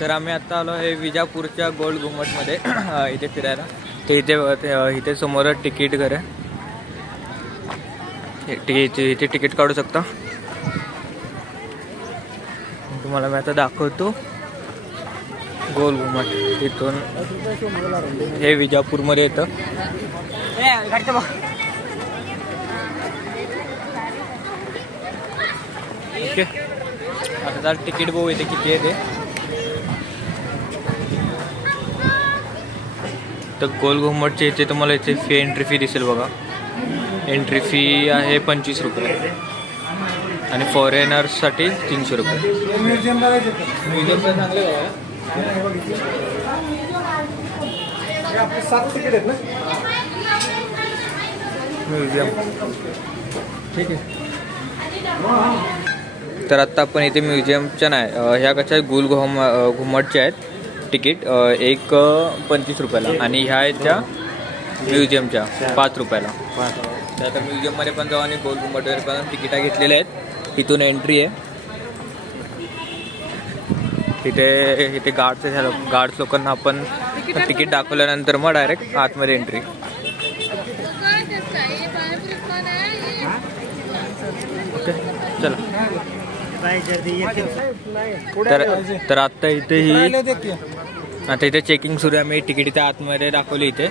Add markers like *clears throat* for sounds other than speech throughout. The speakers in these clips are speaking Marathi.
तर आम्ही आता आलो आहे विजापूरच्या गोल्ड घुमटमध्ये *clears throat* इथे फिरायला. तर इथे इथे समोर तिकीट घर आहे. हे- इथे इथे तिकीट काढू शकता. तुम्हाला मी आता दाखवतो. गोल घुमट तिथून हे विजापूरमध्ये येतं. ओके. आता तिकीट बघू इथे किती आहे ते. तर गोल घुमटच्या इथे तुम्हाला इथे फी एंट्री फी दिसेल बघा. एंट्री फी आहे पंचवीस रुपये. आणि फॉरेनर्ससाठी तीनशे रुपये. म्युझियम ठीक आहे. तर आत्ता आपण इथे म्युझियमच्या नाही ह्या कशा गुल घुम घुमटच्या आहेत. तिकीट एक पंचवीस रुपयाला आणि ह्या आहेत त्या म्युझियमच्या पाच रुपयाला. तर आता म्युझियममध्ये पण जाऊ आणि गोल घुमट वगैरे पण तिकिटा घेतलेल्या आहेत. इथून एंट्री आहे. तिथे इथे गार्ड्स झालं गार्ड्स लोकांना आपण तिकीट दाखवल्यानंतर मग डायरेक्ट आतमध्ये एंट्री ओके चला तर तर आता इथे ही आता इथे चेकिंग सुरू आहे. मी तिकीट इथे आतमध्ये दाखवली इथे.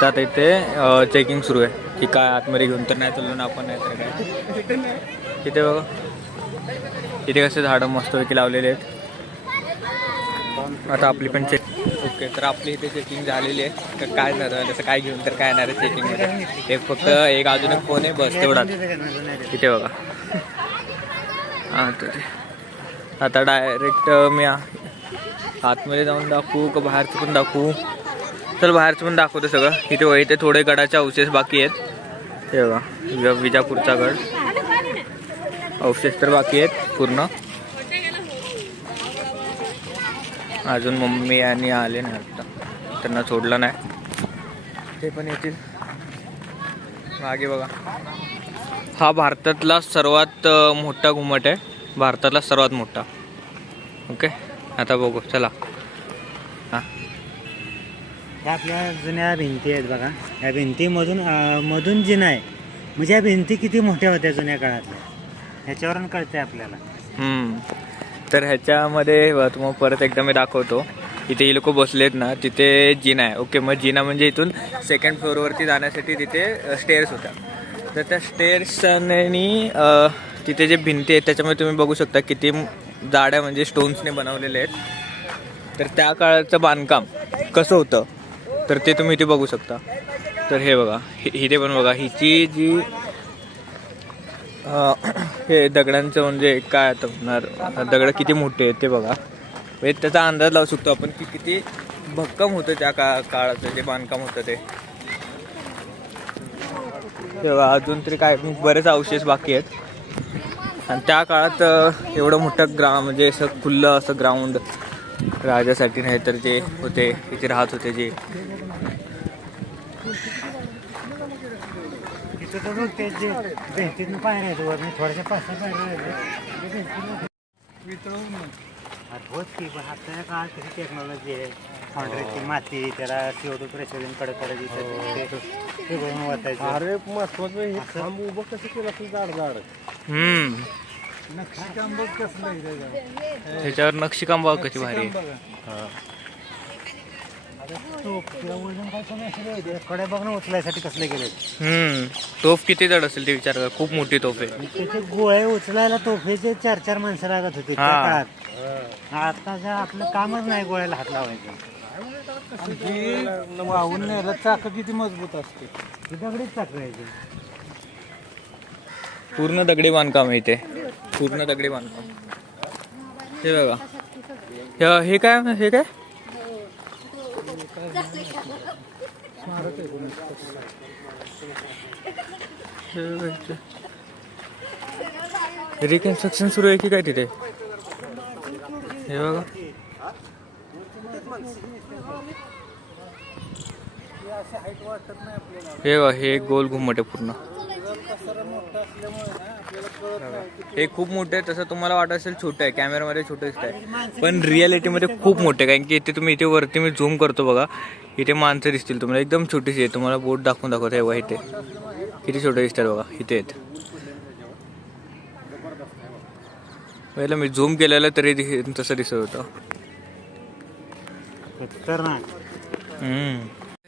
तर आता इथे चेकिंग सुरू आहे. की काय आतमध्ये घेऊन तर नाही चाललो ना आपण नाही तर काय. तिथे बघा. इथे कसे झाडं मस्तपैकी लावलेले आहेत. आता आपली पण चेक ओके तर आपली इथे चेकिंग झालेली आहे. तर काय नाही जसं काय घेऊन तर काय येणार आहे चेकिंगमध्ये हे फक्त एक अजून एक फोन आहे बस तेवढाच. इथे बघा. हां तर आता डायरेक्ट मी आतमध्ये जाऊन दाखवू का बाहेरचं पण दाखवू? चल बाहेरचं पण दाखवतो सगळं. इथे व- इथे थोडे गडाचे अवशेष बाकी आहेत. हे बघा विजापूरचा गड. अवशेष तर बाकी आहेत पूर्ण. अजून मम्मी आणि आले नाही आता. त्यांना सोडलं नाही. ते पण येतील. मागे बघा. हा भारतातला सर्वात मोठा घुमट आहे. भारतातला सर्वात मोठा. ओके? आता बघू. चला. हां. ह्या आपल्या जुन्या भिंती आहेत बघा. या भिंतीमधून मधून जिना आहे म्हणजे या भिंती किती मोठ्या होत्या जुन्या काळातल्या? ह्याच्यावरून कळतंय आपल्याला. तर ह्याच्यामध्ये तुम्हाला परत एकदा मी दाखवतो. इथे ही लोक बसलेत ना तिथे जिना आहे. ओके मग जिना म्हणजे इथून सेकंड फ्लोअरवरती जाण्यासाठी तिथे स्टेअर्स होत्या. तर त्या स्टेअर्सनी तिथे जे भिंती आहेत त्याच्यामध्ये तुम्ही बघू शकता किती जाड्या म्हणजे स्टोन्सने बनवलेले आहेत. तर त्या काळाचं बांधकाम कसं होतं तर ते तुम्ही इथे बघू शकता. तर हे बघा हि- इथे पण बघा हिची जी हे दगडांचं म्हणजे काय आता होणार दगड किती मोठे आहेत ते बघा. म्हणजे त्याचा अंदाज लावू शकतो आपण की किती भक्कम होतं त्या का काळाचं जे बांधकाम होतं ते. तेव्हा अजून तरी काय बरेच अवशेष बाकी आहेत. आणि त्या काळात एवढं मोठं ग्रा म्हणजे असं खुल्लं असं ग्राउंड राजासाठी नाही तर जे होते इथे राहत होते जे. पायऱ्या थोड्याशा ते भिंतीनं होत की पण आजच्या काळात कशी टेक्नॉलॉजी आहे. फाउंड्रीची माती त्याला सीओटू प्रेशर कडक करायची ते- ते वाचायचं अरे महत्वाचं हे खांब उभं कसं केलं असं जाड जाड हम्म. नक्षीकाम बघ आहे त्याच्यावर. त्याच्यावर नक्षीकाम बघा कशी भारी आहे. हे. कडे बघ ना उचलायसाठी कसले गेले? हम्म. तोफ किती जड असेल ते विचार करा. खूप मोठी तोफ आहे. त्याचे गोळे उचलायला तोफेचे चार चार माणसं लागत होते त्या हा. काळात. आताच्या आपलं कामच नाही गोळ्याला हात लावायचं. वाहून न्यायला चाक किती मजबूत असते. ही दगडीच चाकरायची पूर्ण दगडी बांधकाम आहे इथे. पूर्ण दगडी बांधकाम. हे बघा. हे- हे काय? हे काय? रिकन्स्ट्रक्शन सुरू आहे की काय तिथे? हे बघा. हे बघा हे गोल घुमट आहे पूर्ण. हे खूप मोठे आहे तसं तुम्हाला वाटत असेल छोटं आहे कॅमेरामध्ये छोटं आहे पण रियालिटीमध्ये खूप मोठे आहे कारण की इथे तुम्ही इथे वरती मी झूम करतो बघा. इथे माणसं दिसतील तुम्हाला एकदम छोटीशी आहे तुम्हाला बोट दाखवून दाखवत आहे बघा इथे. किती छोटे दिसतात बघा इथे आहेत. पहिलं मी झूम केलेलं तरी तसं दिसत होतं.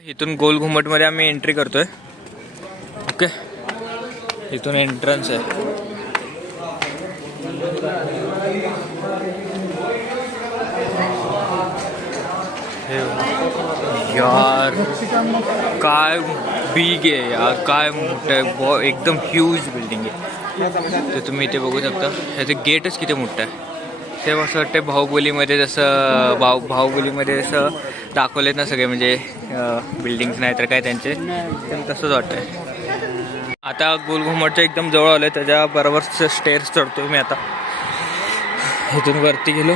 इथून गोल घुमटमध्ये आम्ही एंट्री करतोय. ओके इथून एंट्रन्स आहे. यार काय बिग आहे यार काय मोठं आहे. बॉ एकदम ह्यूज बिल्डिंग आहे. तर तुम्ही इथे बघू शकता. ह्याचं गेटच किती मोठं आहे. ते असं वाटतं बाहुबलीमध्ये जसं भाऊ बाहुबलीमध्ये जसं दाखवलेत ना सगळे म्हणजे बिल्डिंग्स नाही तर काय त्यांचे त्यांना तसंच वाटतंय. आता गोलघुमटच्या एकदम जवळ आलं त्याच्या बरोबर स्टेअर्स चढतोय मी आता. इथून वरती गेलो.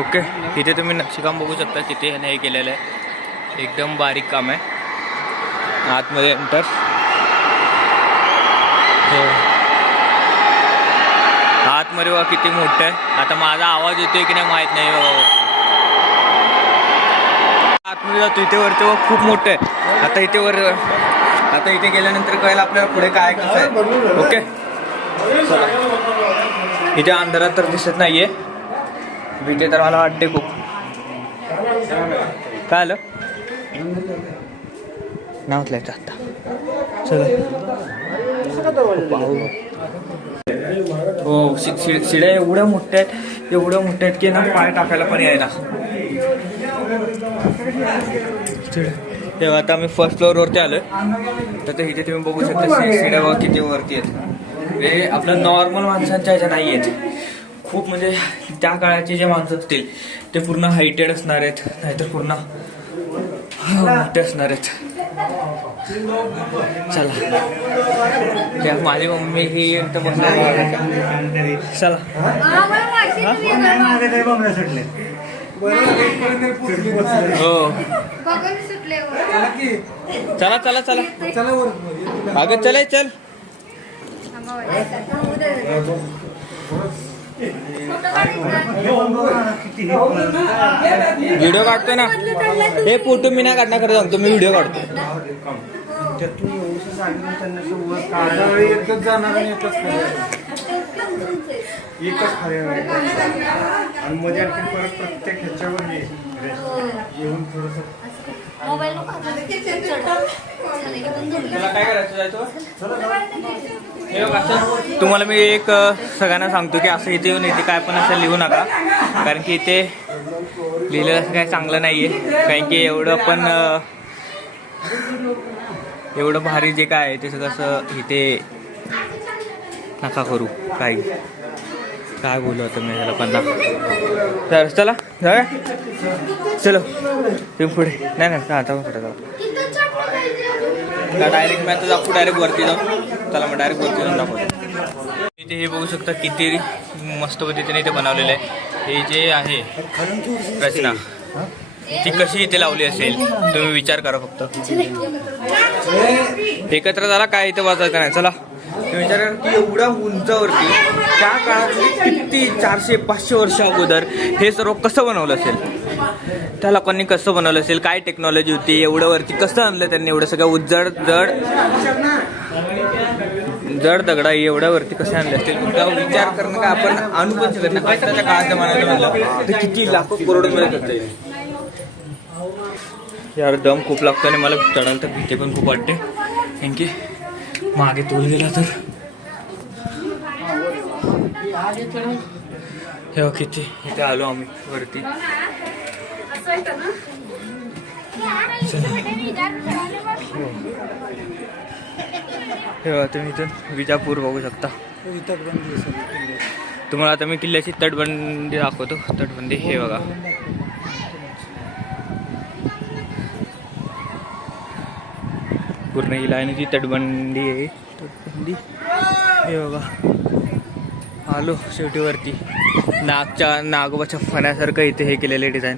ओके. इथे तुम्ही नक्षीकाम बघू शकता किती ह्याने हे केलेलं आहे. एकदम बारीक काम आहे. आतमध्ये एंटर हो. आतमध्ये बघा किती मोठं आहे. आता माझा आवाज येतोय की नाही माहीत नाही बाबा. आतमध्ये जातो इथे वरती बघ खूप मोठं आहे. आता इथे वर आता इथे गेल्यानंतर कळेल आपल्याला पुढे काय कसं आहे. ओके. इथे अंधारात तर दिसत नाहीये. भीती तर मला वाटते खूप. काय आलं? नाव लिहायचं आता. चला. हो शिड्या एवढ्या मोठ्या आहेत एवढ्या मोठ्या आहेत की ना पाय टाकायला पण यायला तेव्हा आता आम्ही फर्स्ट फ्लोअरवरती आलोय. तर ते इथे तुम्ही बघू शकता शिड्या बघा किती वरती आहेत. हे आपल्या नॉर्मल माणसांच्या ह्याच्या नाही आहेत. खूप म्हणजे त्या काळाचे जे माणसं असतील ते पूर्ण हायटेड असणार आहेत नाहीतर पूर्ण हो, मोठे असणार आहेत. चला. त्या माझी मम्मी ही इथं बसली चला. हो. चला चला चला. चला अगं चल चल. व्हिडिओ काढतोय ना. हे फोटो मी नाही काढणार खरं सांगतो मी व्हिडिओ काढतो जाणार आणि एकच खरे आणि मध्ये आणखी परत प्रत्येक ह्याच्यावर ये येऊन थोडस मोबाईल तुला काय करायचं जायचं? तुम्हाला मी एक सगळ्यांना सांगतो की असं इथे येऊन इथे काय पण असं लिहू नका. कारण की इथे लिहिलेलं असं काय चांगलं नाही आहे कारण की एवढं पण एवढं भारी जे काय आहे ते सगळं असं इथे नका करू. काही काय बोलू आता मी ह्याला पण तर चला जाऊया. चलो तुम्ही पुढे. नाही नाही आता पुढे जाऊ. डायरेक्ट मी आता जाऊ डायरेक्ट वरती जाऊ. चला मग डायरेक्ट वरती जाऊन दाखवतो. इथे हे बघू शकता किती मस्त पद्धतीने इथे बनवलेलं आहे. हे जे आहे रचना ती कशी इथे लावली असेल तुम्ही विचार करा फक्त. एकत्र झाला काय इथे वाजायचं नाही. चला. तुम्ही विचार करा की एवढ्या उंचावरती त्या काळात किती चारशे पाचशे वर्ष अगोदर हे सर्व कसं बनवलं असेल? त्या लोकांनी कसं बनवलं असेल? काय टेक्नॉलॉजी होती? एवढं वरती कसं आणलं त्यांनी? एवढं सगळं उज्जड जड. जड दगडा एवढ्या वरती कसे आणले असतील? तुमचा विचार करणं का आपण आणू पण शकत नाही मनात म्हणलं तर किती लाखो करोडमध्ये येईल. यार दम खूप लागतो आणि मला चढायला तर भीती पण खूप वाटते. कारण की मागे तोल गेला तर. हे किती इथे आलो आम्ही वरती. हे बघा तुम्ही इथून विजापूर बघू शकता. तुम्हाला आता मी किल्ल्याची तटबंदी दाखवतो. तटबंदी हे बघा. पूर्ण ही लाईनीची तटबंदी आहे. तटबंदी? हे बघा. आलो शेवटी वरती नागच्या नागोबाच्या फण्यासारखं इथे हे केलेलं आहे डिझाईन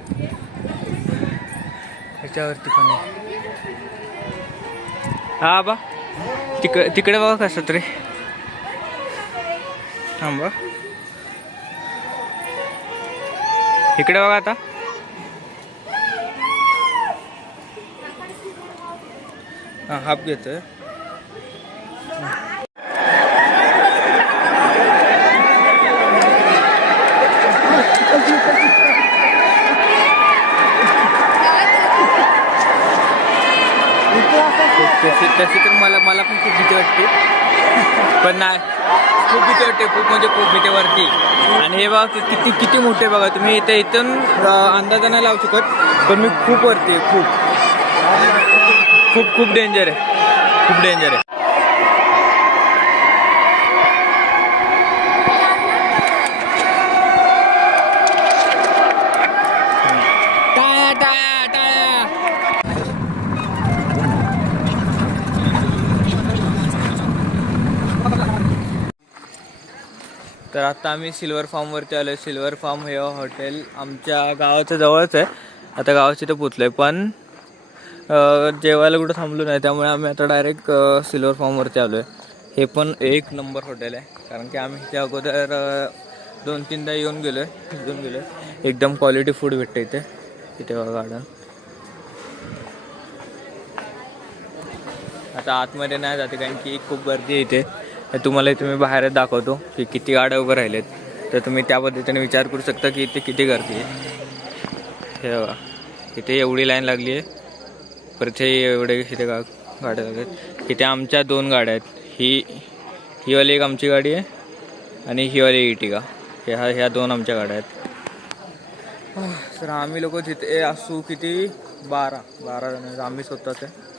ह्याच्यावरती पण आहे. हा बा. तिक तिकडे बघा कसं तरी. थांबा. इकडे बघा आता. हाँ हाफ़ तशी तशी तर पण नाही. खूप भीती वाटते खूप म्हणजे खूप भीती वरती आणि हे बघा किती किती मोठे बघा तुम्ही इथे इथून अंदाज अंदाजा नाही लावू शकत पण मी खूप वरती आहे खूप. खूप खूप डेंजर आहे. खूप डेंजर आहे. तर आत्ता आम्ही सिल्वर फार्मवरती आलो आहे सिल्वर फार्म हे हॉटेल आमच्या गावाच्या जवळच आहे. आता गावाची तर पोचलो आहे पण जेवायला कुठं थांबलो नाही त्यामुळे आम्ही आता डायरेक्ट सिल्वर फार्मवरती आलो आहे हे पण एक नंबर हॉटेल आहे कारण की आम्ही त्या अगोदर दोन तीनदा येऊन गेलो आहे घेऊन गेलो आहे एकदम क्वालिटी फूड भेटतं इथे. इथे गार्डन आता आतमध्ये नाही जाते कारण की खूप गर्दी आहे इथे. तुम्हाला इथे तुम्ही बाहेरच दाखवतो की किती गाड्या उभं राहिलेत. तर तुम्ही त्या पद्धतीने विचार करू शकता की इथे किती गर्दी आहे. हे बघा इथे एवढी लाईन लागली आहे. परत हे एवढे इथे गा गाड्या लागतात इथे आमच्या दोन गाड्या आहेत. ही ही वाली एक आमची गाडी आहे आणि ही वाली इटिका ह्या ह्या दोन आमच्या गाड्या आहेत. तर आम्ही लोक तिथे असू किती? बारा. बारा जण आम्ही स्वतःच. आहे